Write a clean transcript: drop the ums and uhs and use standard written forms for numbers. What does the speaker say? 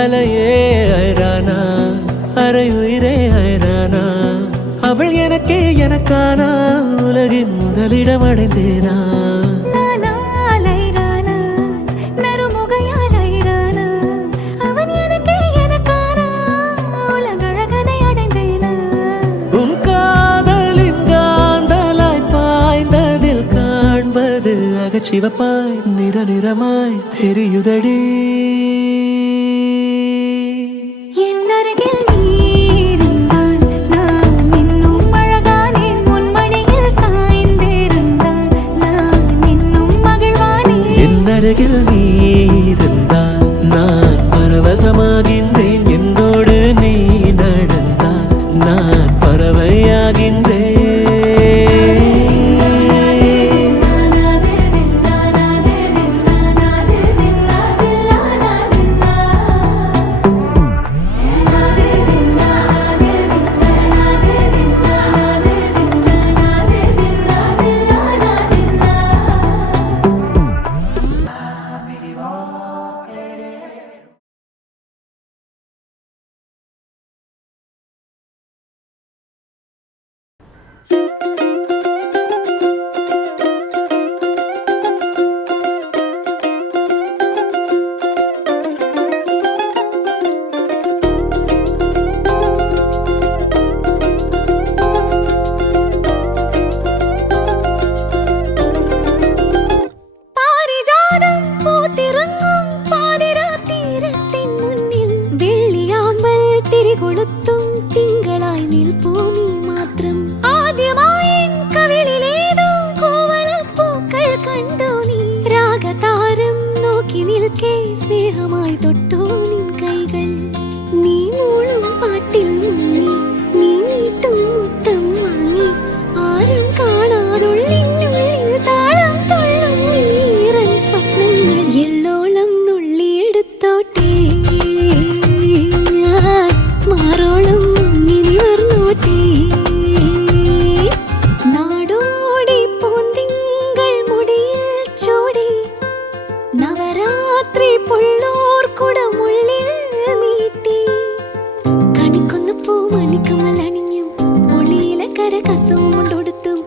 அலையே ஐரானா அரை உயிரே ஐரானா அவள் எனக்கே எனக்கானா உலகின் முதலிடம் அடைந்தேனா உன் காதலின் காந்தலாய் பாய்ந்ததில் காண்பது அகச்சிவப்பாய் நிற நிறமாய் தெரியுதடி அருகில் நீ இருந்தால் நான் பரவசமாகின்றேன் என்னோடு நீ நடந்தால் நான் பறவையாகின்றேன் സ്നേഹമായി തൊട്ടു നിൻ കൈകൾ നീ മൂളും പാട്ടിൽ മുങ്ങി നീ നീട്ടും മുത്തം വാങ്ങി ആരും കാണാതുള്ളിനുള്ളിൽ താളം തുള്ളും നീറൻ സ്വപ്നങ്ങൾ എള്ളോളം നുള്ളിയെടുത്തോട്ടെ ഞാൻ മാറോളം മുങ്ങി നിവർന്നോട്ടെ നാടോടി പോന്തിങ്കൾ മുടിയിൽ ചൂടി നവരാത്രി പുള്ളൂർ കുടമുള്ളിൽ മീട്ടി കണിക്കൊന്ന പൂ മണിക്കമലണിഞ്ഞും പൊളിയിലെ കര കസവും കൊണ്ടൊടുത്തും